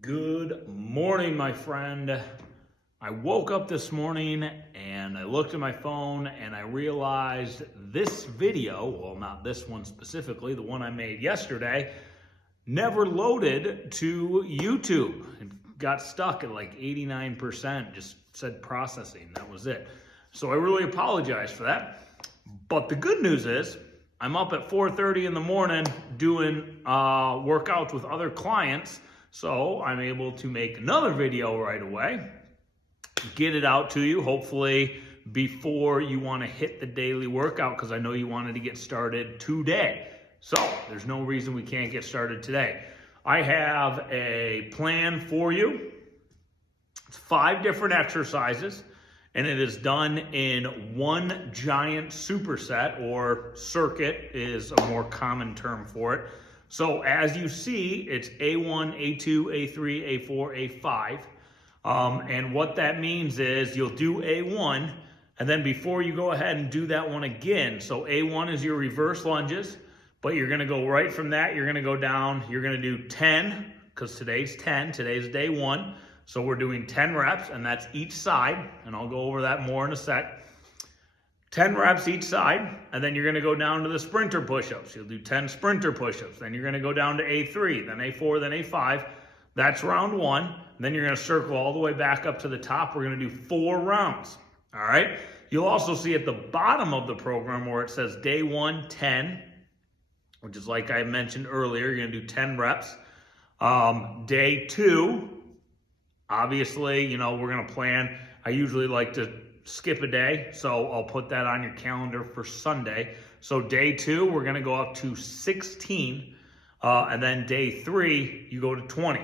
Good morning, my friend. I woke up this morning and I looked at my phone and I realized this video, well, not this one specifically, the one I made yesterday, never loaded to YouTube. It got stuck at like 89%, just said processing, that was it. So I really apologize for that. But the good news is I'm up at 4:30 in the morning doing workouts with other clients. So I'm able to make another video right away, get it out to you, hopefully before you want to hit the daily workout, because I know you wanted to get started today. So there's no reason we can't get started today. I have a plan for you. It's 5 different exercises, and it is done in one giant superset, or circuit is a more common term for it. So as you see, it's A1, A2, A3, A4, A5. And what that means is you'll do A1, and then before you go ahead and do that one again, so A1 is your reverse lunges, but you're gonna go right from that, you're gonna go down, you're gonna do 10, because today's 10, today's day 1. So we're doing 10 reps, and that's each side, and I'll go over that more in a sec. 10 reps each side, and then you're gonna go down to the sprinter push-ups. You'll do 10 sprinter push-ups. Then you're gonna go down to A3, then A4, then A5. That's round 1. Then you're gonna circle all the way back up to the top. We're gonna do 4 rounds, all right? You'll also see at the bottom of the program where it says day 1, 10, which is like I mentioned earlier, you're gonna do 10 reps. Day 2, obviously, you know, we're gonna plan. I usually like to skip a day, so I'll put that on your calendar for Sunday. So day 2, we're gonna go up to 16, and then day 3, you go to 20.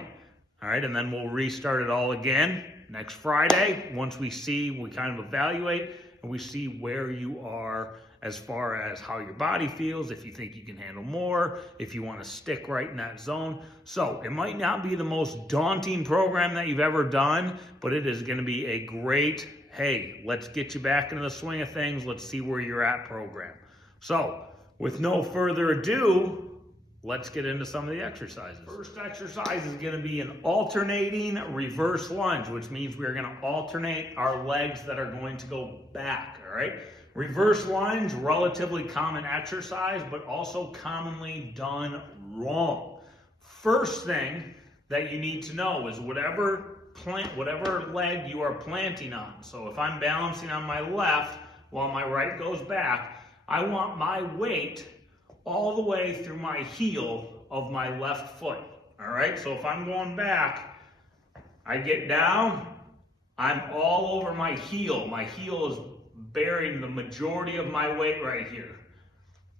All right, and then we'll restart it all again next Friday. Once we kind of evaluate, and we see where you are as far as how your body feels, if you think you can handle more, if you wanna stick right in that zone. So it might not be the most daunting program that you've ever done, but it is gonna be a great, hey, let's get you back into the swing of things, let's see where you're at program. So with no further ado, let's get into some of the exercises. First exercise is gonna be an alternating reverse lunge, which means we're gonna alternate our legs that are going to go back, all right? Reverse lunge, relatively common exercise, but also commonly done wrong. First thing that you need to know is whatever leg you are planting on. So if I'm balancing on my left while my right goes back, I want my weight all the way through my heel of my left foot. All right, so if I'm going back, I get down, I'm all over my heel. My heel is bearing the majority of my weight right here.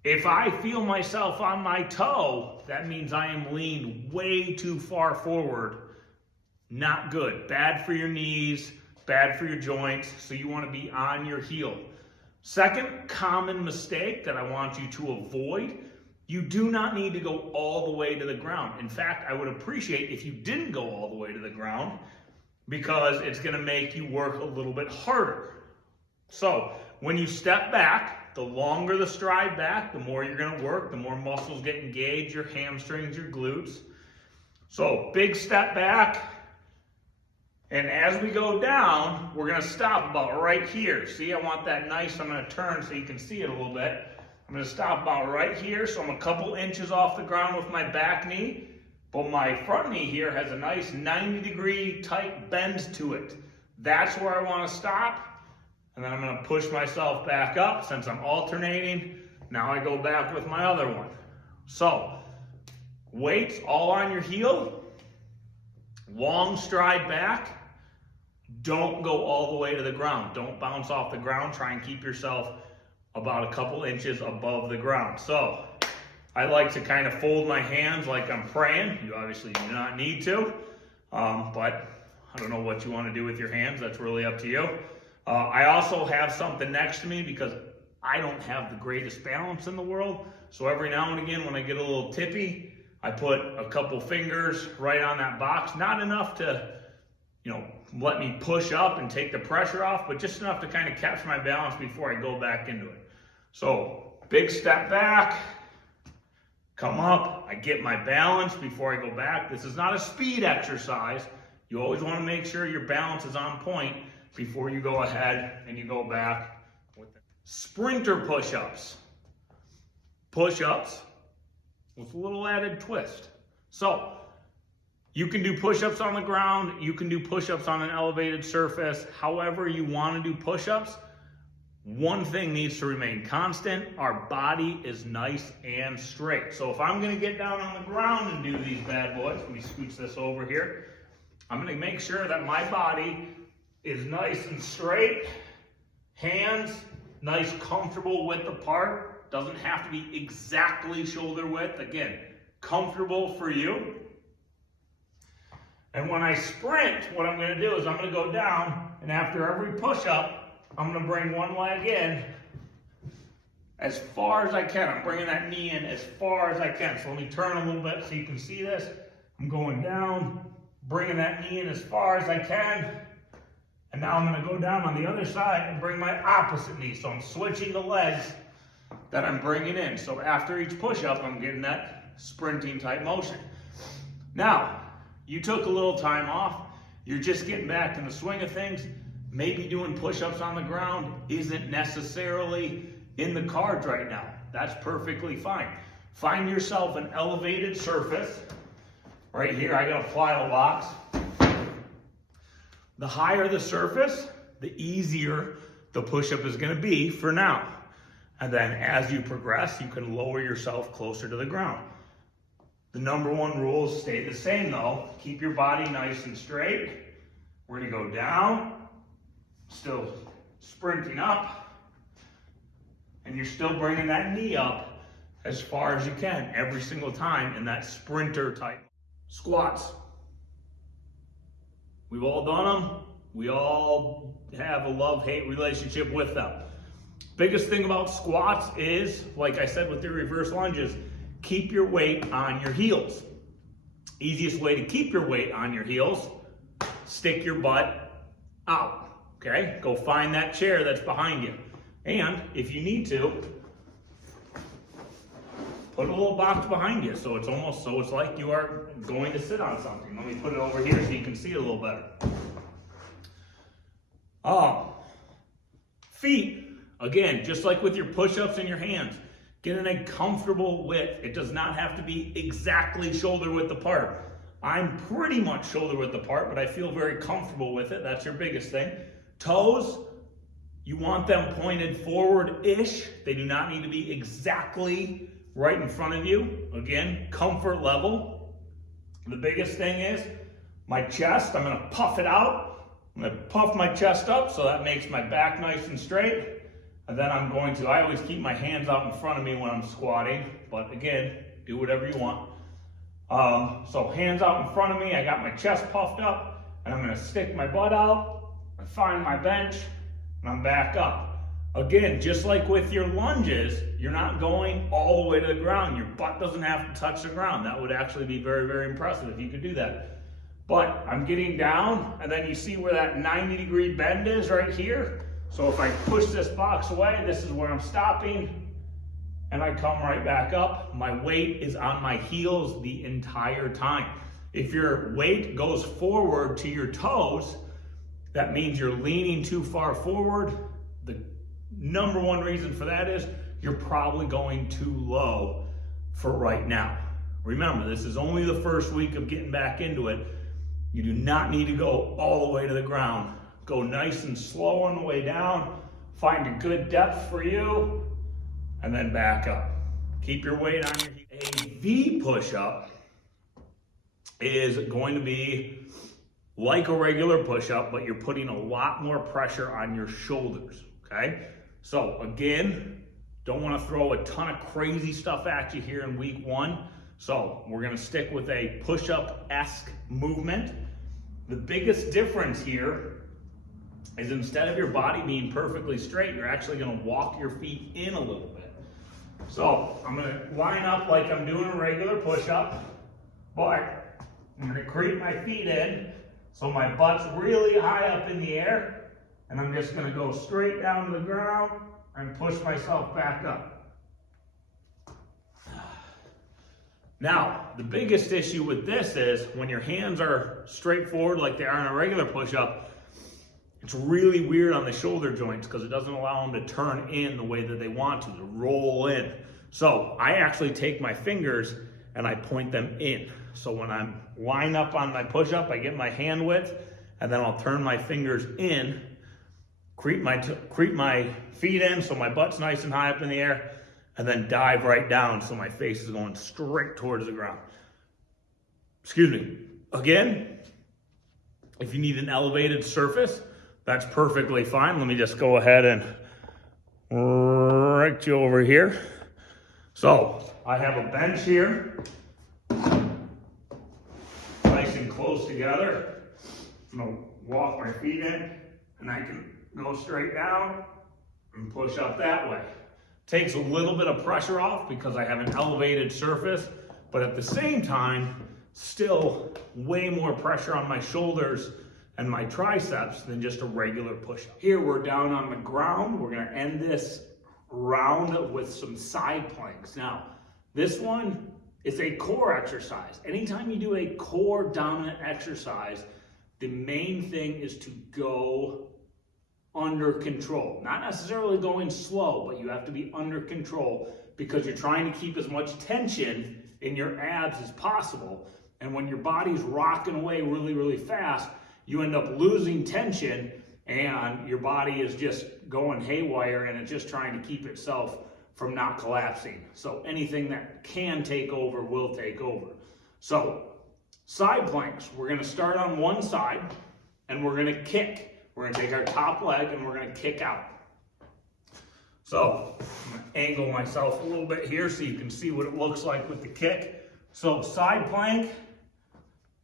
If I feel myself on my toe, that means I am leaned way too far forward. Not good. Bad for your knees, bad for your joints, so you want to be on your heel. Second common mistake that I want you to avoid, you do not need to go all the way to the ground. In fact, I would appreciate if you didn't go all the way to the ground, because it's going to make you work a little bit harder. So when you step back, the longer the stride back, the more you're going to work, the more muscles get engaged, your hamstrings, your glutes. So big step back. And as we go down, we're gonna stop about right here. See, I want that nice, I'm gonna turn so you can see it a little bit. I'm gonna stop about right here, so I'm a couple inches off the ground with my back knee, but my front knee here has a nice 90-degree tight bend to it. That's where I wanna stop, and then I'm gonna push myself back up. Since I'm alternating, now I go back with my other one. So, weights all on your heel, long stride back. Don't go all the way to the ground. Don't bounce off the ground. Try and keep yourself about a couple inches above the ground. So I like to kind of fold my hands like I'm praying. You obviously do not need to, but I don't know what you want to do with your hands. That's really up to you. I also have something next to me because I don't have the greatest balance in the world. So every now and again when I get a little tippy, I put a couple fingers right on that box. Not enough to, let me push up and take the pressure off, but just enough to kind of capture my balance before I go back into it. So big step back, come up, I get my balance before I go back. This is not a speed exercise. You always want to make sure your balance is on point before you go ahead and you go back. Sprinter push-ups. Push-ups with a little added twist. So, you can do push-ups on the ground, you can do push-ups on an elevated surface, however you want to do push-ups. One thing needs to remain constant. Our body is nice and straight. So if I'm going to get down on the ground and do these bad boys, let me scooch this over here. I'm going to make sure that my body is nice and straight. Hands nice, comfortable width apart. Doesn't have to be exactly shoulder width. Again, comfortable for you. And when I sprint, what I'm going to do is I'm going to go down, and after every push-up, I'm going to bring one leg in as far as I can. I'm bringing that knee in as far as I can. So let me turn a little bit so you can see this. I'm going down, bringing that knee in as far as I can. And now I'm going to go down on the other side and bring my opposite knee. So I'm switching the legs that I'm bringing in. So after each push-up, I'm getting that sprinting type motion. Now, you took a little time off. You're just getting back in the swing of things. Maybe doing push-ups on the ground isn't necessarily in the cards right now. That's perfectly fine. Find yourself an elevated surface. Right here, I got a plyo box. The higher the surface, the easier the push-up is going to be for now. And then as you progress, you can lower yourself closer to the ground. The number one rules stay the same though. Keep your body nice and straight. We're going to go down. Still sprinting up, and you're still bringing that knee up as far as you can every single time in that sprinter type. Squats. We've all done them. We all have a love-hate relationship with them. Biggest thing about squats is, like I said with the reverse lunges, keep your weight on your heels. Easiest way to keep your weight on your heels, stick your butt out. Okay, go find that chair that's behind you. And if you need to, put a little box behind you so it's almost so it's like you are going to sit on something. Let me put it over here so you can see it a little better. Feet, again, just like with your push-ups and your hands, get in a comfortable width. It does not have to be exactly shoulder width apart. I'm pretty much shoulder width apart, but I feel very comfortable with it. That's your biggest thing. Toes, you want them pointed forward-ish. They do not need to be exactly right in front of you. Again, comfort level. The biggest thing is my chest. I'm going to puff it out. I'm going to puff my chest up so that makes my back nice and straight. And then I'm going to, I always keep my hands out in front of me when I'm squatting. But again, do whatever you want. So hands out in front of me. I got my chest puffed up. And I'm going to stick my butt out. I find my bench, and I'm back up. Again, just like with your lunges, you're not going all the way to the ground. Your butt doesn't have to touch the ground. That would actually be very, very impressive if you could do that. But I'm getting down, and then you see where that 90-degree bend is right here. So if I push this box away, this is where I'm stopping, and I come right back up. My weight is on my heels the entire time. If your weight goes forward to your toes, that means you're leaning too far forward. The number one reason for that is you're probably going too low for right now. Remember, this is only the first week of getting back into it. You do not need to go all the way to the ground. Go nice and slow on the way down. Find a good depth for you, and then back up. Keep your weight on your heels. A V push-up is going to be like a regular push-up, but you're putting a lot more pressure on your shoulders, okay? So again, don't want to throw a ton of crazy stuff at you here in week one. So we're going to stick with a push-up-esque movement. The biggest difference here is instead of your body being perfectly straight, you're actually going to walk your feet in a little bit. So I'm going to line up like I'm doing a regular push-up, but I'm going to creep my feet in so my butt's really high up in the air, and I'm just going to go straight down to the ground and push myself back up. Now, the biggest issue with this is when your hands are straight forward like they are in a regular push-up, it's really weird on the shoulder joints because it doesn't allow them to turn in the way that they want to roll in. So I actually take my fingers and I point them in. So when I'm lined up on my push-up, I get my hand width, and then I'll turn my fingers in, creep my feet in so my butt's nice and high up in the air, and then dive right down so my face is going straight towards the ground. Excuse me. Again, if you need an elevated surface, that's perfectly fine. Let me just go ahead and right you over here. So I have a bench here, nice and close together. I'm gonna walk my feet in, and I can go straight down and push up that way. Takes a little bit of pressure off because I have an elevated surface, but at the same time, still way more pressure on my shoulders and my triceps than just a regular push-up. Here we're down on the ground. We're gonna end this round with some side planks. Now, this one is a core exercise. Anytime you do a core dominant exercise, the main thing is to go under control. Not necessarily going slow, but you have to be under control because you're trying to keep as much tension in your abs as possible. And when your body's rocking away really, really fast, you end up losing tension and your body is just going haywire and it's just trying to keep itself from not collapsing. So anything that can take over will take over. So side planks, we're gonna start on one side and we're gonna kick. We're gonna take our top leg and we're gonna kick out. So I'm gonna angle myself a little bit here so you can see what it looks like with the kick. So side plank,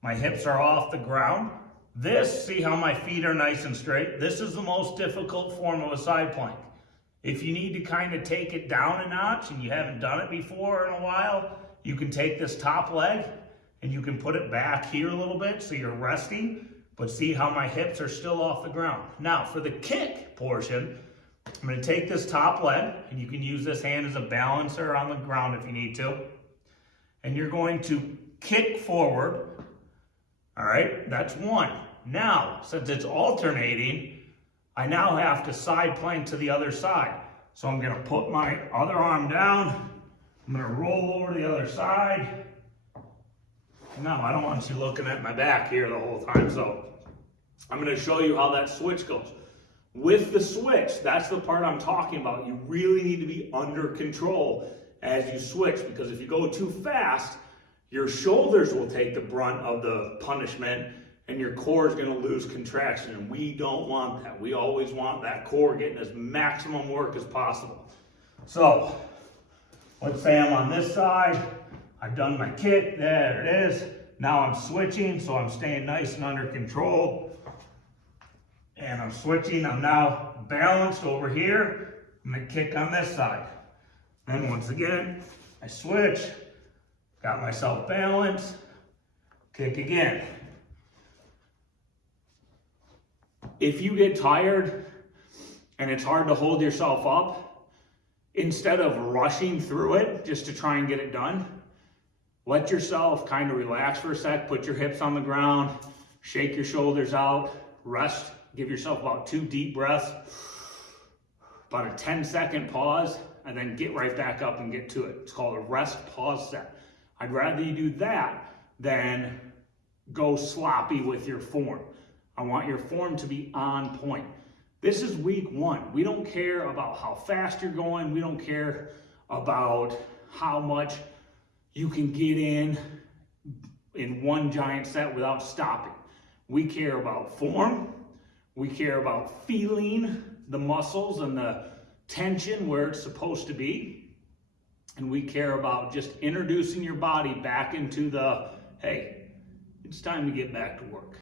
my hips are off the ground. This, see how my feet are nice and straight? This is the most difficult form of a side plank. If you need to kind of take it down a notch and you haven't done it before in a while, you can take this top leg and you can put it back here a little bit so you're resting, but see how my hips are still off the ground. Now for the kick portion, I'm gonna take this top leg, and you can use this hand as a balancer on the ground if you need to, and you're going to kick forward. All right, that's one. Now, since it's alternating, I now have to side plank to the other side. So I'm gonna put my other arm down, I'm gonna roll over to the other side. No, I don't want you looking at my back here the whole time, so I'm gonna show you how that switch goes. With the switch, that's the part I'm talking about. You really need to be under control as you switch, because if you go too fast, your shoulders will take the brunt of the punishment and your core is gonna lose contraction, and we don't want that. We always want that core getting as maximum work as possible. So, let's say I'm on this side, I've done my kick, there it is. Now I'm switching, so I'm staying nice and under control. And I'm switching, I'm now balanced over here. I'm gonna kick on this side. Then once again, I switch, got myself balanced, kick again. If you get tired and it's hard to hold yourself up, instead of rushing through it just to try and get it done, let yourself kind of relax for a sec, put your hips on the ground, shake your shoulders out, rest, give yourself about 2 deep breaths, about a 10-second pause, and then get right back up and get to it. It's called a rest pause set. I'd rather you do that than go sloppy with your form. I want your form to be on point. This is week 1. We don't care about how fast you're going. We don't care about how much you can get in one giant set without stopping. We care about form. We care about feeling the muscles and the tension where it's supposed to be. And we care about just introducing your body back into the, hey, it's time to get back to work.